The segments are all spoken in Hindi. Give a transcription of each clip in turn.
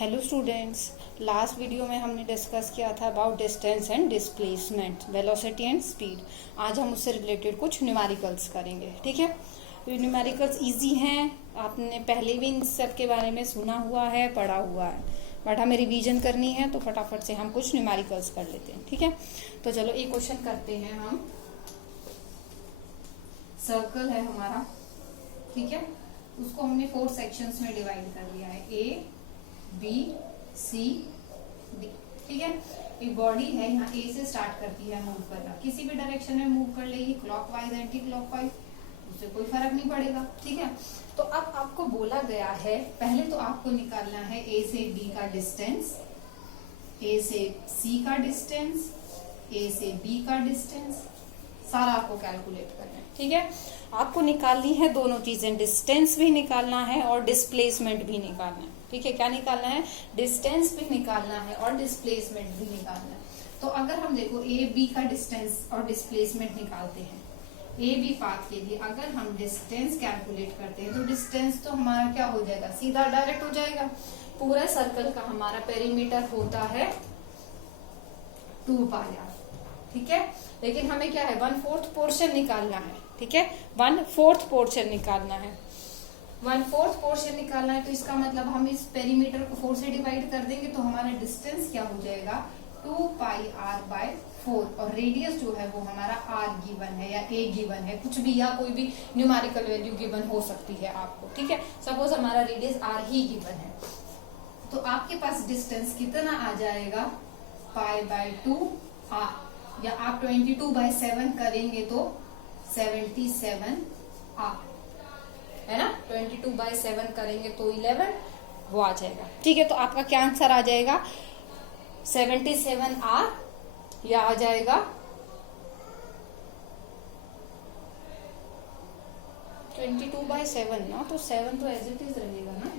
हेलो स्टूडेंट्स, लास्ट वीडियो में हमने डिस्कस किया था about distance and displacement, velocity and speed. आज हम उससे रिलेटेड कुछ न्यूमेरिकल्स करेंगे। ठीक है, ये न्यूमेरिकल्स इजी हैं, आपने पहले भी इन सब के बारे में सुना हुआ है, पढ़ा हुआ है, बट हमें रिवीजन करनी है तो फटाफट से हम कुछ न्यूमेरिकल्स कर लेते हैं। ठीक है, तो चलो एक क्वेश्चन करते हैं हम। सर्कल है हमारा, ठीक है, उसको हमने 4 सेक्शंस में डिवाइड कर दिया है, ए बी सी डी। ठीक है, एक बॉडी है, यहाँ ए से स्टार्ट करती है मूव करना, किसी भी डायरेक्शन में मूव कर लेगी, क्लॉकवाइज एंटी क्लॉकवाइज, उससे कोई फर्क नहीं पड़ेगा। ठीक है, तो अब आपको बोला गया है, पहले तो आपको निकालना है ए से बी का डिस्टेंस, ए से सी का डिस्टेंस, ए से बी का डिस्टेंस, सारा आपको कैलकुलेट करना है। ठीक है, आपको निकालनी है दोनों चीजें, डिस्टेंस भी निकालना है और डिस्प्लेसमेंट भी निकालना है। ठीक है, क्या निकालना है? डिस्टेंस भी निकालना है और डिस्प्लेसमेंट भी निकालना है। तो अगर हम देखो ए बी का डिस्टेंस और डिस्प्लेसमेंट निकालते हैं, ए बी पाथ के लिए अगर हम डिस्टेंस कैलकुलेट करते हैं तो डिस्टेंस तो हमारा क्या हो जाएगा, सीधा डायरेक्ट हो जाएगा। पूरा सर्कल का हमारा पेरीमीटर होता है 2 पाई आर। ठीक है, लेकिन हमें क्या है, 1/4 पोर्शन निकालना है। ठीक है, 1/4 पोर्शन निकालना है, 1/4 पोर्शन निकालना है। तो इसका मतलब हम इस पेरीमीटर को 4 से डिवाइड कर देंगे तो हमारा डिस्टेंस क्या हो जाएगा, 2 पाई आर बाय 4। और रेडियस जो है वो हमारा आर गिवन है या ए गिवन है, कुछ भी, या कोई भी न्यूमेरिकल वैल्यू गिवन हो सकती है आपको। ठीक है, सपोज हमारा रेडियस आर ही गिवन है, तो आपके पास डिस्टेंस कितना आ जाएगा, पाई बाय 2 आर, या आप 22/7 करेंगे तो 77 आर, है ना। 22/7 करेंगे तो 11 वो आ जाएगा। ठीक है, तो आपका क्या आंसर आ जाएगा, 77 आर, या आ जाएगा 22/7 ना, तो 7 तो एज इट इज रहेगा ना,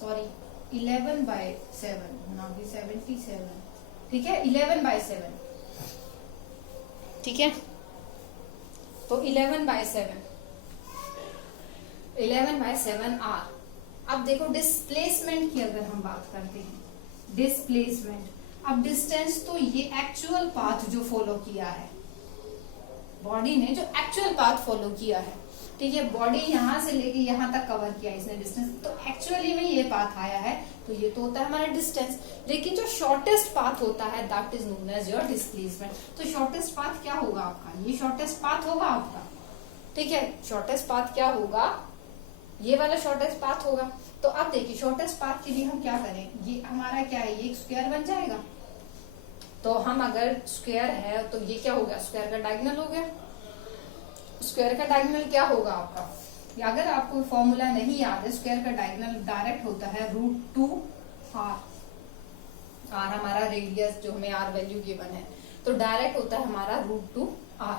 सॉरी 11/7 ना, भी 77। ठीक है, 11/7। ठीक है, तो 11/7 आर। अब देखो डिस्प्लेसमेंट की अगर हम बात करते हैं, डिस्प्लेसमेंट, अब डिस्टेंस तो ये एक्चुअल पाथ जो फॉलो किया है, बॉडी ने जो एक्चुअल पाथ फॉलो किया है, ठीक है, बॉडी यहां से लेके यहां तक कवर किया इसने डिस्टेंस, तो एक्चुअली में ये पाथ आया है, तो ये तो होता है हमारा डिस्टेंस। लेकिन जो शॉर्टेस्ट पाथ होता है that is known as your displacement. तो शॉर्टेस्ट पाथ क्या होगा आपका, ये शॉर्टेस्ट पाथ होगा आपका। ठीक है, शॉर्टेस्ट पाथ क्या होगा, ये वाला शॉर्टेस्ट पाथ होगा। तो अब देखिए शॉर्टेस्ट पाथ के लिए हम क्या करें, ये हमारा क्या है, ये एक स्क्वायर बन जाएगा। तो हम अगर स्क्वायर है तो ये क्या हो गया, स्क्वायर का डायगोनल हो गया। स्क्वायर का डायगोनल क्या होगा आपका, अगर आपको फॉर्मूला नहीं याद है, स्क्वायर का डायगोनल डायरेक्ट होता है √2 आर। आर हमारा रेडियस जो हमें आर वैल्यू गिवन है, तो डायरेक्ट होता है हमारा √2 आर।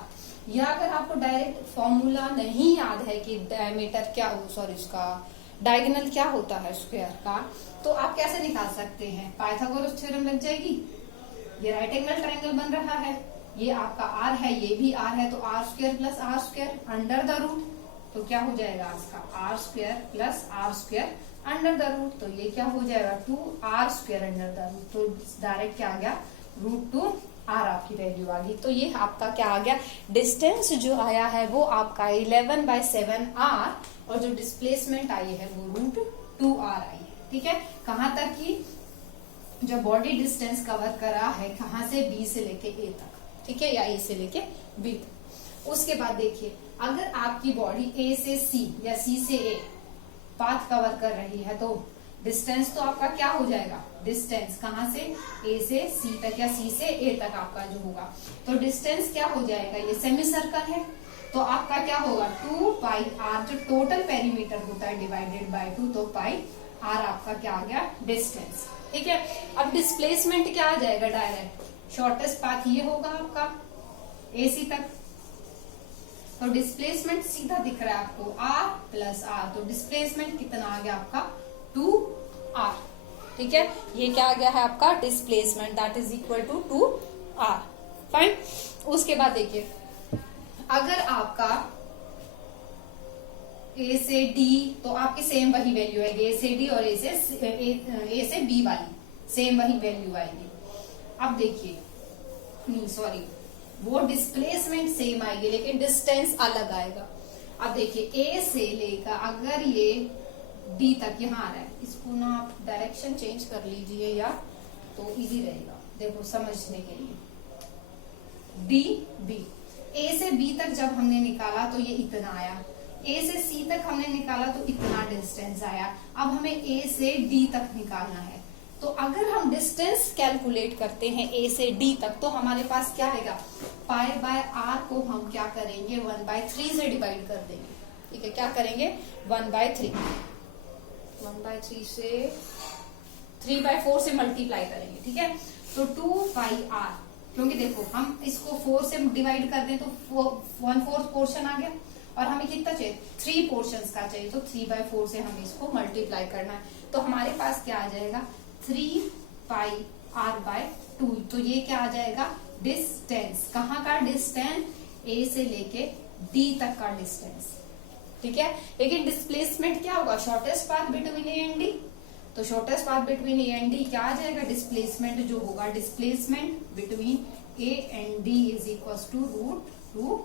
या अगर आपको डायरेक्ट फॉर्मूला नहीं याद है कि डायमीटर क्या हो, सॉरी उसका डायगोनल क्या होता है स्क्वायर का, तो आप कैसे निकाल सकते हैं, पाइथागोरस थ्योरम लग जाएगी। ये राइट एंगल ट्रायंगल बन रहा है, ये आपका आर है, ये भी आर है, तो R square plus R square under the root, तो क्या हो जाएगा इसका, R square plus R square under the root, तो ये क्या हो जाएगा 2r square under the root. तो डायरेक्ट क्या आ गया, √2 आर आपकी वैल्यू आ गई। तो ये आपका क्या आ गया, डिस्टेंस जो आया है वो आपका 11/7 आर, और जो डिस्प्लेसमेंट आई है वो √2 आर आई है। ठीक है, कहाँ तक की, जो बॉडी डिस्टेंस कवर करा है, कहाँ से, बी से लेके ए तक। ठीक है, या ए से लेके बी तक। उसके बाद देखिए, अगर आपकी बॉडी ए से सी या सी से ए पाथ कवर कर रही है, तो डिस्टेंस तो आपका क्या हो जाएगा, डिस्टेंस कहाँ से, ए से सी तक या सी से ए तक आपका जो होगा, तो डिस्टेंस क्या हो जाएगा, ये सेमी सर्कल है, तो आपका क्या होगा 2 पाई आर, जो टोटल पेरीमीटर होता है डिवाइडेड बाय 2, तो पाई आर आपका क्या आ गया, डिस्टेंस। ठीक है, अब डिस्प्लेसमेंट क्या आ जाएगा, डायरेक्ट शॉर्टेस्ट पाथ ये होगा आपका ए सी तक, तो डिस्प्लेसमेंट सीधा दिख रहा है आपको r प्लस आर, तो डिस्प्लेसमेंट कितना आ गया आपका 2r। ठीक है, ये क्या आ गया है आपका displacement, that is equal to 2r। Fine, उसके बाद देखिए, अगर आपका ए से डी, तो आपकी सेम वही वैल्यू आएगी, ए से डी और ए से बी वाली सेम वही वैल्यू आएगी। अब देखिए, नहीं सॉरी, वो डिस्प्लेसमेंट सेम आएगी लेकिन डिस्टेंस अलग आएगा। अब देखिए ए से लेकर अगर ये डी तक यहाँ आ रहा है, इसको ना आप डायरेक्शन चेंज कर लीजिए या तो इजी रहेगा, देखो समझने के लिए। डी बी, ए से बी तक जब हमने निकाला तो ये इतना आया, ए से सी तक हमने निकाला तो इतना डिस्टेंस आया। अब हमें ए से डी तक निकालना है, तो अगर हम डिस्टेंस कैलकुलेट करते हैं ए से डी तक तो हमारे पास क्या आएगा, पाई बाय आर को हम क्या करेंगे 1/3 से डिवाइड कर देंगे। ठीक है, क्या करेंगे 1/3 से 3/4 से मल्टीप्लाई करेंगे। ठीक है, तो 2 पाई आर, क्योंकि देखो हम इसको 4 से डिवाइड कर दें तो 1/4 पोर्शन आ गया और हमें कितना चाहिए 3 पोर्शंस का चाहिए, तो 3/4 से हमें इसको मल्टीप्लाई करना है। तो हमारे पास क्या आ जाएगा 3 पाई आर बाय 2, तो ये क्या आ जाएगा डिस्टेंस, कहाँ का डिस्टेंस, ए से लेके डी तक का डिस्टेंस। ठीक है, लेकिन डिस्प्लेसमेंट क्या होगा, shortest path between A and D, तो shortest path between A and D क्या आ जाएगा, डिस्प्लेसमेंट जो होगा, displacement between A and D is equal to √2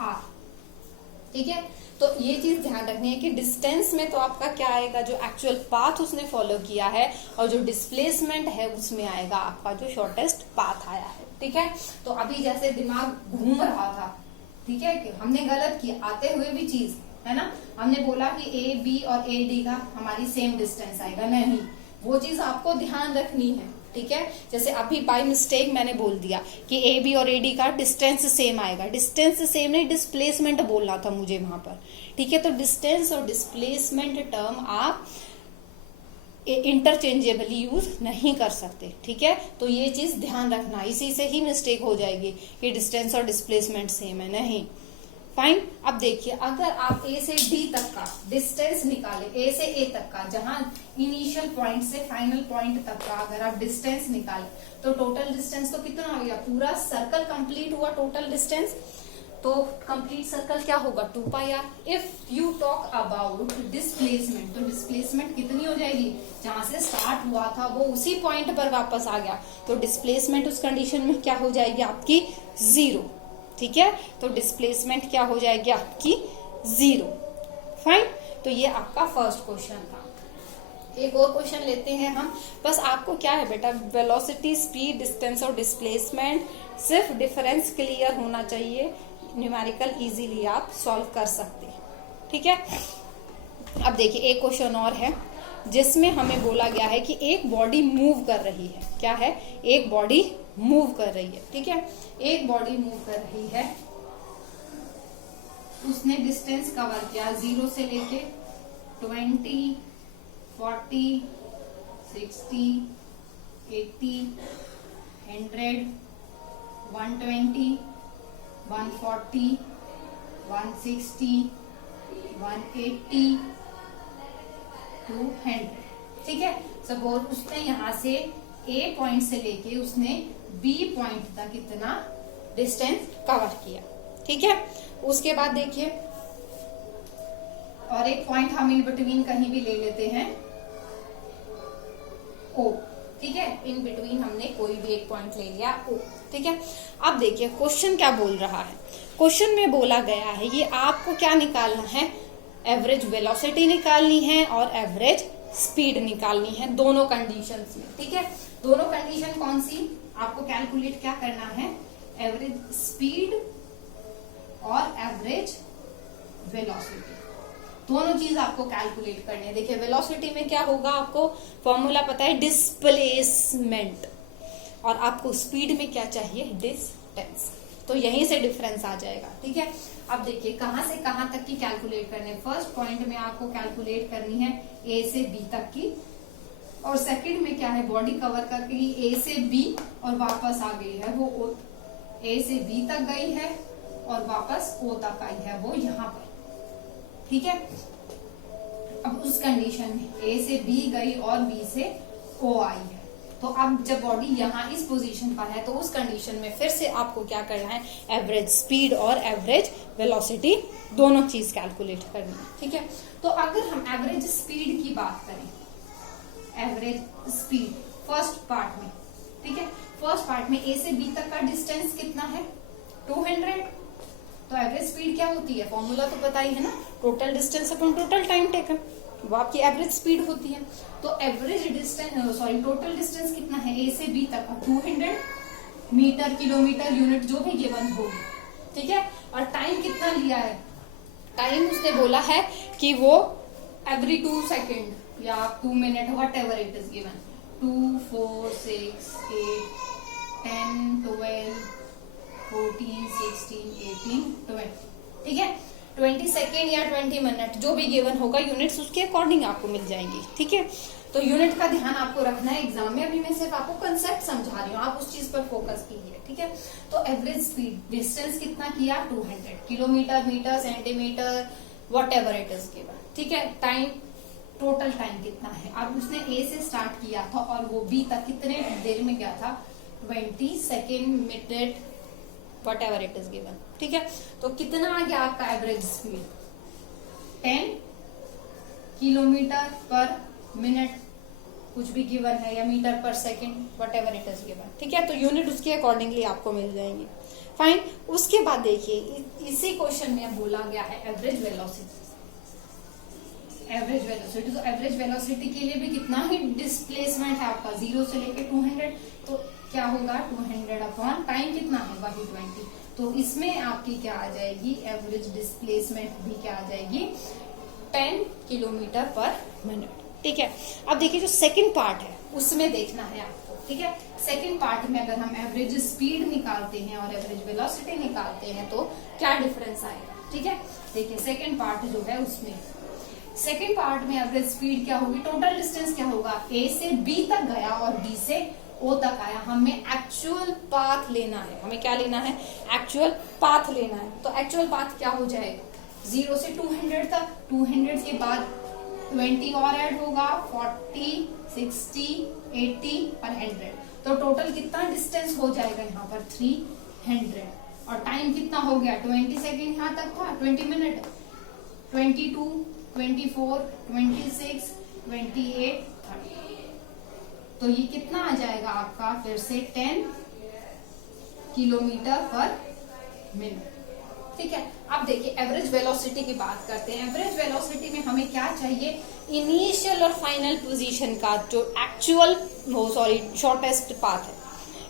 R. ठीक है, तो ये चीज ध्यान रखनी है कि डिस्टेंस में तो आपका क्या आएगा, जो एक्चुअल पाथ उसने फॉलो किया है, और जो डिस्प्लेसमेंट है उसमें आएगा आपका जो शॉर्टेस्ट पाथ आया है। ठीक है, तो अभी जैसे दिमाग घूम रहा था, ठीक है, कि हमने गलत किया आते हुए भी चीज है ना, हमने बोला कि ए बी और ए डी का हमारी सेम डिस्टेंस आएगा, नहीं, वो चीज आपको ध्यान रखनी है। ठीक है, जैसे अभी बाय मिस्टेक मैंने बोल दिया कि ए बी और ए डी का डिस्टेंस सेम आएगा, डिस्टेंस सेम नहीं डिस्प्लेसमेंट बोलना था मुझे वहां पर। ठीक है, तो डिस्टेंस और डिस्प्लेसमेंट टर्म आप इंटरचेंजेबली यूज नहीं कर सकते। ठीक है, तो ये चीज ध्यान रखना, इसी से ही मिस्टेक हो जाएगी कि डिस्टेंस और डिस्प्लेसमेंट सेम है, नहीं। फाइन, अब देखिए अगर आप ए से डी तक का डिस्टेंस निकाले, ए से ए तक का, जहां इनिशियल पॉइंट से फाइनल पॉइंट तक का अगर आप डिस्टेंस निकाले तो टोटल डिस्टेंस तो कितना हो गया, पूरा सर्कल कंप्लीट हुआ टोटल डिस्टेंस, तो कंप्लीट सर्कल क्या होगा 2 pi R. If you talk about displacement, तो डिस्प्लेसमेंट कितनी हो जाएगी, जहां से स्टार्ट हुआ था वो उसी पॉइंट पर वापस आ गया, तो डिस्प्लेसमेंट उस कंडीशन में क्या हो जाएगी आपकी 0। ठीक है, तो डिस्प्लेसमेंट क्या हो जाएगी आपकी 0। फाइन, तो ये आपका फर्स्ट क्वेश्चन था। एक और क्वेश्चन लेते हैं हम, बस आपको क्या है बेटा, वेलोसिटी, स्पीड, डिस्टेंस और डिस्प्लेसमेंट, सिर्फ डिफरेंस क्लियर होना चाहिए, न्यूमेरिकल इजीली आप सॉल्व कर सकते हैं। ठीक है, अब देखिए एक क्वेश्चन और है जिसमें हमें बोला गया है कि एक बॉडी मूव कर रही है, क्या है, एक बॉडी मूव कर रही है। ठीक है, एक बॉडी मूव कर रही है, उसने डिस्टेंस कवर किया 0 से लेके 20, 40, 60, 80, 100, 120, 140, 160, 180, 200। ठीक है, सपोज उसने यहां से ए पॉइंट से लेके उसने बी पॉइंट तक इतना डिस्टेंस कवर किया। ठीक है, उसके बाद देखिए और एक पॉइंट हम इन बिटवीन कहीं भी ले लेते हैं ओ। ठीक है, इन बिटवीन हमने कोई भी एक पॉइंट ले लिया ओ। ठीक है, अब देखिए क्वेश्चन क्या बोल रहा है, क्वेश्चन में बोला गया है ये आपको क्या निकालना है, एवरेज वेलोसिटी निकालनी है और एवरेज स्पीड निकालनी है दोनों कंडीशंस में। ठीक है, दोनों कंडीशन कौन सी, आपको कैलकुलेट क्या करना है, एवरेज स्पीड और एवरेज वेलोसिटी, दोनों चीज आपको कैलकुलेट करनी है। देखिए वेलोसिटी में क्या होगा, आपको फॉर्मूला पता है डिस्प्लेसमेंट, और आपको स्पीड में क्या चाहिए, डिस्टेंस, तो यहीं से डिफरेंस आ जाएगा। ठीक है, अब देखिए कहां से कहां तक की कैलकुलेट करनी है, फर्स्ट पॉइंट में आपको कैलकुलेट करनी है ए से बी तक की, और सेकंड में क्या है, बॉडी कवर करके ए से बी और वापस आ गई है वो ओ, ए से बी तक गई है और वापस ओ तक आई है वो यहाँ पर। ठीक है, अब उस कंडीशन में ए से बी गई और बी से ओ आई है, तो अब जब बॉडी यहाँ इस पोजीशन पर है तो उस कंडीशन में फिर से आपको क्या करना है, एवरेज स्पीड और एवरेज वेलोसिटी दोनों चीज कैलकुलेट करनी है। ठीक है, तो अगर हम एवरेज स्पीड की बात करें, एवरेज स्पीड फर्स्ट पार्ट में, ठीक है, फर्स्ट पार्ट में ए से बी तक का डिस्टेंस कितना है, 200। तो एवरेज स्पीड क्या होती है, फॉर्मूला तो पता ही है ना, total distance upon total time taken, वो आपकी एवरेज स्पीड होती है। तो एवरेज डिस्टेंस टोटल डिस्टेंस कितना है ए से बी तक का, 200 मीटर, किलोमीटर, यूनिट जो भी गिवन होगी। ठीक है, और टाइम कितना लिया है, टाइम उसने बोला है कि वो एवरी 2 सेकेंड या 2 minute, what ever it is given, 2, 4, 6, 8, 10, 12, 14, 16, 18, 20। ठीक है, 20 सेकेंड या 20 मिनट जो भी गिवन होगा, यूनिट्स उसके अकॉर्डिंग आपको मिल जाएंगी। ठीक है, तो यूनिट का ध्यान आपको रखना है एग्जाम में। अभी मैं सिर्फ आपको कंसेप्ट समझा रही हूँ, आप उस चीज पर फोकस कीजिए। ठीक है, तो एवरेज स्पीड डिस्टेंस कितना किया, 200 kilometre, metre, centimetre, whatever it is given. ठीक है, टाइम, टोटल टाइम कितना है, अब उसने ए से स्टार्ट किया था और वो बी तक कितने देर में गया था, 20 second, minute, what ever it is given. ठीक है, तो कितना आ गया आपका एवरेज स्पीड, 10 किलोमीटर पर मिनट, कुछ भी गिवन है, या मीटर पर second, what ever it is given. ठीक है, तो यूनिट उसके अकॉर्डिंगली आपको मिल जाएंगी। फाइन, उसके बाद देखिए इसी क्वेश्चन में बोला गया है एवरेज वेलोसिटी। एवरेज वेलोसिटी, तो एवरेज वेलोसिटी के लिए भी कितना ही डिस्प्लेसमेंट है आपका, 0 से लेके 200, तो क्या होगा, 200 अपॉन टाइम कितना है, वही 20। तो इसमें आपकी क्या आ जाएगी, एवरेज डिस्प्लेसमेंट भी क्या आ जाएगी, 10 किलोमीटर पर मिनट। ठीक है, अब देखिए जो सेकंड पार्ट है उसमें देखना है आपको। ठीक है, सेकंड पार्ट में अगर हम एवरेज स्पीड निकालते हैं और एवरेज वेलोसिटी निकालते हैं तो क्या डिफरेंस आएगा। ठीक है, देखिए सेकंड पार्ट जो है उसमें, सेकंड पार्ट में एवरेज स्पीड क्या होगी, टोटल डिस्टेंस क्या होगा, ए से बी तक गया और बी से ओ तक आया, हमें एक्चुअल पाथ लेना है। हमें क्या लेना है, एक्चुअल पाथ लेना है। तो एक्चुअल पाथ क्या हो जाएगा, 0 से 200 तक, 200 के बाद 20 और ऐड होगा, 40, 60, 80 और 100। तो टोटल कितना डिस्टेंस हो जाएगा यहाँ पर, 300। और टाइम कितना हो गया, 20 सेकेंड यहाँ तक था, 20 मिनट, 22, 24, 26, 28, 30। तो ये कितना आ जाएगा आपका, फिर से 10 किलोमीटर पर मिनट। ठीक है, अब देखिए एवरेज वेलोसिटी की बात करते हैं। एवरेज वेलोसिटी में हमें क्या चाहिए, इनिशियल और फाइनल पोजीशन का जो एक्चुअल शॉर्टेस्ट पाथ है।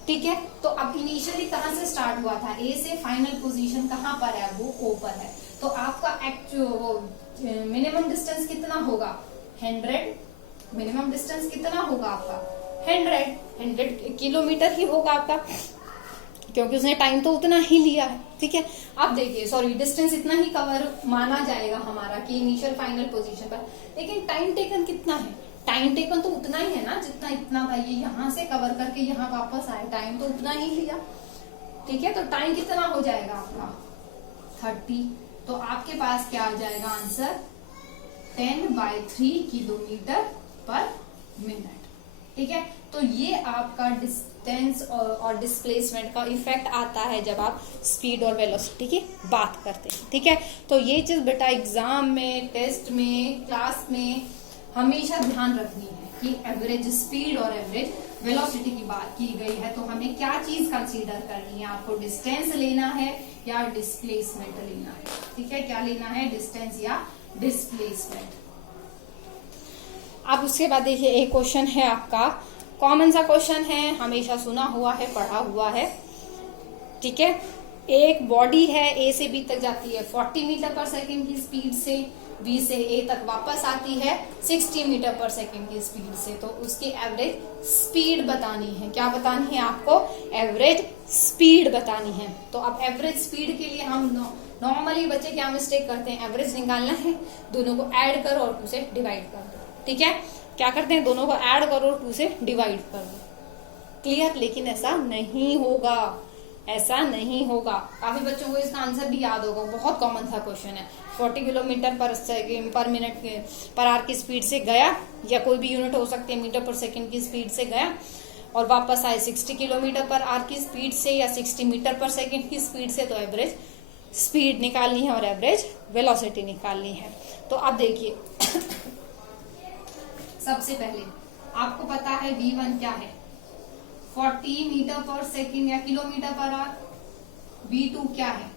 ठीक है, तो अब इनिशियली कहाँ से स्टार्ट हुआ था, ए से फाइनल पोजीशन कहाँ पर है, वो ओ पर है। तो आपका मिनिमम डिस्टेंस कितना होगा, 100। मिनिमम डिस्टेंस कितना होगा आपका, 100 किलोमीटर ही होगा आपका, क्योंकि उसने टाइम तो उतना ही लिया है। ठीक है, अब देखिए डिस्टेंस इतना ही कवर माना जाएगा हमारा कि इनिशियल फाइनल पोजीशन पर, लेकिन टाइम टेकन कितना है, टाइम टेकन तो उतना ही है ना जितना इतना था, ये यहाँ से कवर करके यहाँ वापस आए, टाइम तो उतना ही लिया। ठीक है, तो टाइम कितना हो जाएगा आपका, 30। तो आपके पास क्या आ जाएगा आंसर, 10/3 किलोमीटर पर मिनट। ठीक है, तो ये आपका डिस्टेंस और डिस्प्लेसमेंट का इफेक्ट आता है जब आप स्पीड और वेलोसिटी की बात करते हैं। ठीक है, तो ये चीज बेटा एग्जाम में, टेस्ट में, क्लास में हमेशा ध्यान रखनी है कि एवरेज स्पीड और एवरेज वेलोसिटी की बात की गई है तो हमें क्या चीज कंसीडर करनी है, आपको डिस्टेंस लेना है या डिस्प्लेसमेंट लेना है। ठीक है, क्या लेना है, डिस्टेंस या डिस्प्लेसमेंट। अब उसके बाद देखिए एक क्वेश्चन है आपका, कॉमन सा क्वेश्चन है, हमेशा सुना हुआ है, पढ़ा हुआ है। ठीक है, एक बॉडी है, ए से बी तक जाती है 40 मीटर पर सेकेंड की स्पीड से, बी से ए तक वापस आती है 60 मीटर पर सेकेंड की स्पीड से। तो उसकी एवरेज स्पीड बतानी है। क्या बतानी है आपको, एवरेज स्पीड बतानी है। तो अब एवरेज स्पीड के लिए हम नॉर्मली बच्चे क्या मिस्टेक करते हैं, एवरेज निकालना है, दोनों को ऐड करो और 2 से डिवाइड कर दो। ठीक है, क्या करते हैं, दोनों को ऐड करो और 2 से डिवाइड कर दो। क्लियर, लेकिन ऐसा नहीं होगा, ऐसा नहीं होगा। काफी बच्चों को इसका आंसर भी याद होगा, बहुत कॉमन सा क्वेश्चन है। 40 किलोमीटर पर मिनट पर आवर की स्पीड से गया, या कोई भी यूनिट हो सकती है, मीटर पर सेकंड की स्पीड से गया, और वापस आए 60 किलोमीटर पर आवर की स्पीड से या 60 मीटर पर सेकेंड की स्पीड से, तो एवरेज स्पीड निकालनी है और एवरेज वेलोसिटी निकालनी है। तो अब देखिए सबसे पहले आपको पता है v1 क्या है, 40 मीटर पर सेकेंड या किलोमीटर पर आवर। v2 क्या है,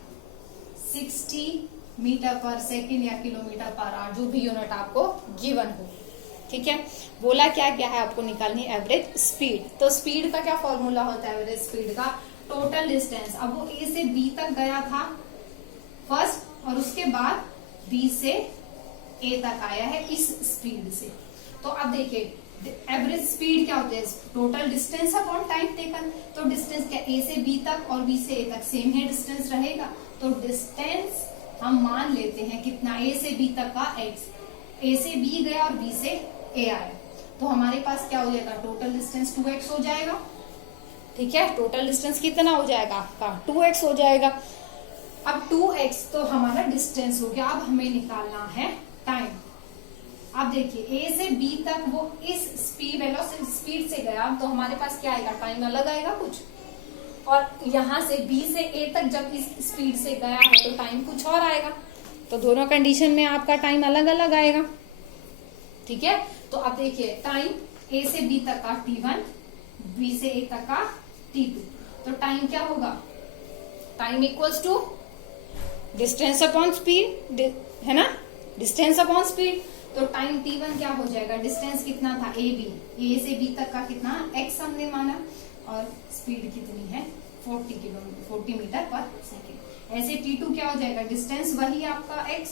60 मीटर पर सेकेंड या किलोमीटर पर आवर, जो भी यूनिट आपको गिवन हो। ठीक है, बोला क्या क्या है, आपको निकालनी है एवरेज स्पीड। तो स्पीड का क्या फॉर्मूला होता है एवरेज स्पीड का, टोटल डिस्टेंस। अब वो ए से बी तक गया था फर्स्ट, और उसके बाद बी से ए तक आया है इस स्पीड से। तो अब देखिए एवरेज स्पीड क्या होती है, total distance upon time taken. तो डिस्टेंस क्या, ए से बी तक और बी से ए तक सेम ही डिस्टेंस रहेगा। तो डिस्टेंस हम मान लेते हैं कितना, ए से बी तक का x, ए से बी गया और बी से ए आया, तो हमारे पास क्या हो जाएगा, टोटल डिस्टेंस 2x हो जाएगा। ठीक है, टोटल डिस्टेंस कितना हो जाएगा आपका, 2x हो जाएगा। अब 2x तो हमारा डिस्टेंस हो गया। अब हमें निकालना है टाइम। अब देखिए ए से बी तक वो इस स्पीड से गया, तो हमारे पास क्या आएगा, टाइम अलग आएगा कुछ, और यहां से बी से ए तक जब इस स्पीड से गया है तो टाइम कुछ और आएगा। तो दोनों कंडीशन में आपका टाइम अलग अलग आएगा। ठीक है, तो अब देखिए टाइम ए से बी तक का t1, बी से ए तक का t2। तो टाइम क्या होगा, time equals to distance upon speed, है ना, डिस्टेंस अपॉन स्पीड। तो टाइम t1 क्या हो जाएगा, डिस्टेंस कितना था ए बी, ए से बी तक का कितना x हमने माना, और स्पीड कितनी है 40 मीटर पर सेकेंड। ऐसे t2 क्या हो जाएगा, डिस्टेंस वही आपका x,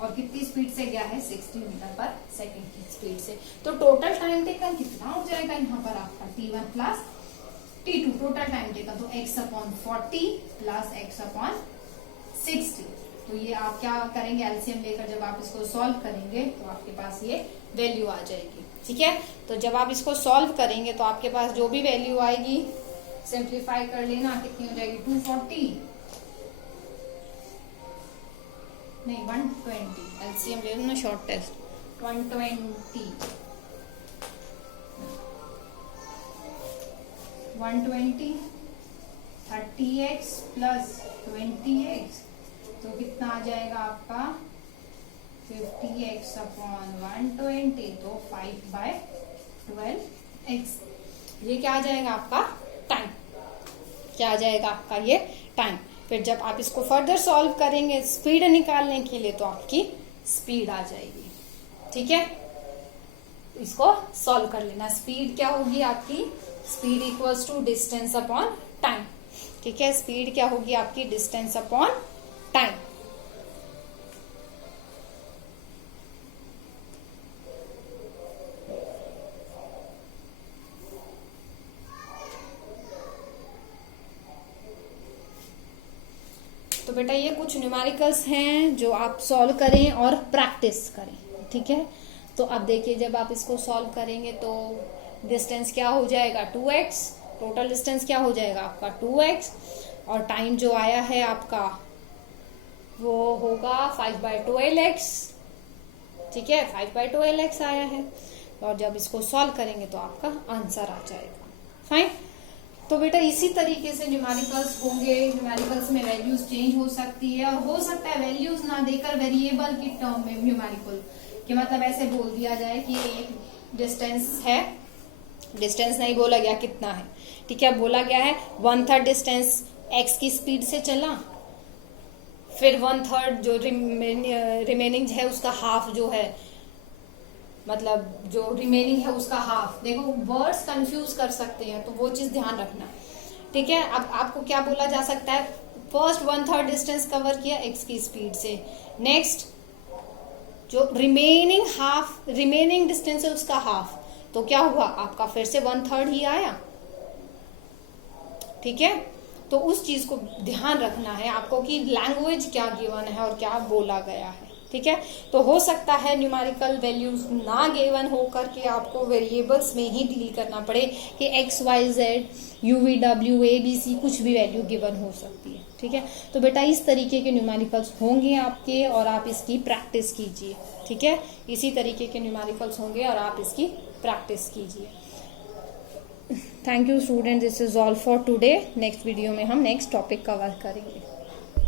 और कितनी स्पीड से गया है 60 मीटर पर सेकेंड की स्पीड से। तो टोटल टाइम टेकन कितना हो जाएगा यहाँ पर आपका, t1 plus t2, total time taken तो x upon 40 plus x upon 60। तो ये आप क्या करेंगे, एलसीएम लेकर जब आप इसको सॉल्व करेंगे तो आपके पास ये वैल्यू आ जाएगी। ठीक है, तो जब आप इसको सॉल्व करेंगे तो आपके पास जो भी वैल्यू आएगी सिंप्लीफाई कर लेना, कितनी हो जाएगी 240 नहीं 120, एलसीएम ले लो ना short test, 120 30x plus 20x, तो कितना आ जाएगा आपका 50x अपॉन 120, तो 5/12x। ये क्या आ जाएगा आपका टाइम, क्या आ जाएगा आपका ये टाइम। फिर जब आप इसको फर्दर सॉल्व करेंगे स्पीड निकालने के लिए, तो आपकी स्पीड आ जाएगी। ठीक है, इसको सॉल्व कर लेना। स्पीड क्या होगी आपकी, speed equals to distance upon time. ठीक है, स्पीड क्या होगी आपकी, डिस्टेंस अपॉन टाइम। तो बेटा ये कुछ न्यूमेरिकल्स हैं जो आप सॉल्व करें और प्रैक्टिस करें। ठीक है, तो अब देखिए जब आप इसको सॉल्व करेंगे तो डिस्टेंस क्या हो जाएगा 2x, टोटल डिस्टेंस क्या हो जाएगा आपका 2x, और टाइम जो आया है आपका वो होगा 5/12x। ठीक है, 5/12x आया है, और जब इसको सॉल्व करेंगे तो आपका आंसर आ जाएगा। फाइन। तो बेटा इसी तरीके से न्यूमेरिकल्स होंगे, न्यूमेरिकल्स में वैल्यूज चेंज हो सकती है, और हो सकता है वैल्यूज ना देकर वेरिएबल की टर्म में न्यूमेरिकल कि मतलब ऐसे बोल दिया जाए कि एक डिस्टेंस है, डिस्टेंस नहीं बोला गया कितना है। ठीक है, बोला गया है 1/3 डिस्टेंस x की स्पीड से चला, फिर 1/3 जो रिमेनिंग है उसका हाफ जो है, मतलब जो रिमेनिंग है उसका हाफ। देखो वर्ड्स कंफ्यूज कर सकते हैं, तो वो चीज ध्यान रखना। ठीक है, अब आपको क्या बोला जा सकता है, फर्स्ट 1/3 डिस्टेंस कवर किया x की स्पीड से, नेक्स्ट जो रिमेनिंग डिस्टेंस है उसका हाफ, तो क्या हुआ आपका फिर से 1/3 ही आया। ठीक है, तो उस चीज को ध्यान रखना है आपको कि लैंग्वेज क्या गिवन है और क्या बोला गया है। ठीक है, तो हो सकता है न्यूमेरिकल वैल्यूज ना गिवन हो करके आपको वेरिएबल्स में ही डील करना पड़े कि x, y, z, u, v, w, a, b, c कुछ भी वैल्यू गिवन हो सकती है। ठीक है, तो बेटा इस तरीके के न्यूमेरिकल्स होंगे आपके, और आप इसकी प्रैक्टिस कीजिए। ठीक है, इसी तरीके के न्यूमेरिकल्स होंगे और आप इसकी प्रैक्टिस कीजिए। Thank you student, this is all for today. Next video में हम नेक्स्ट टॉपिक कवर करेंगे।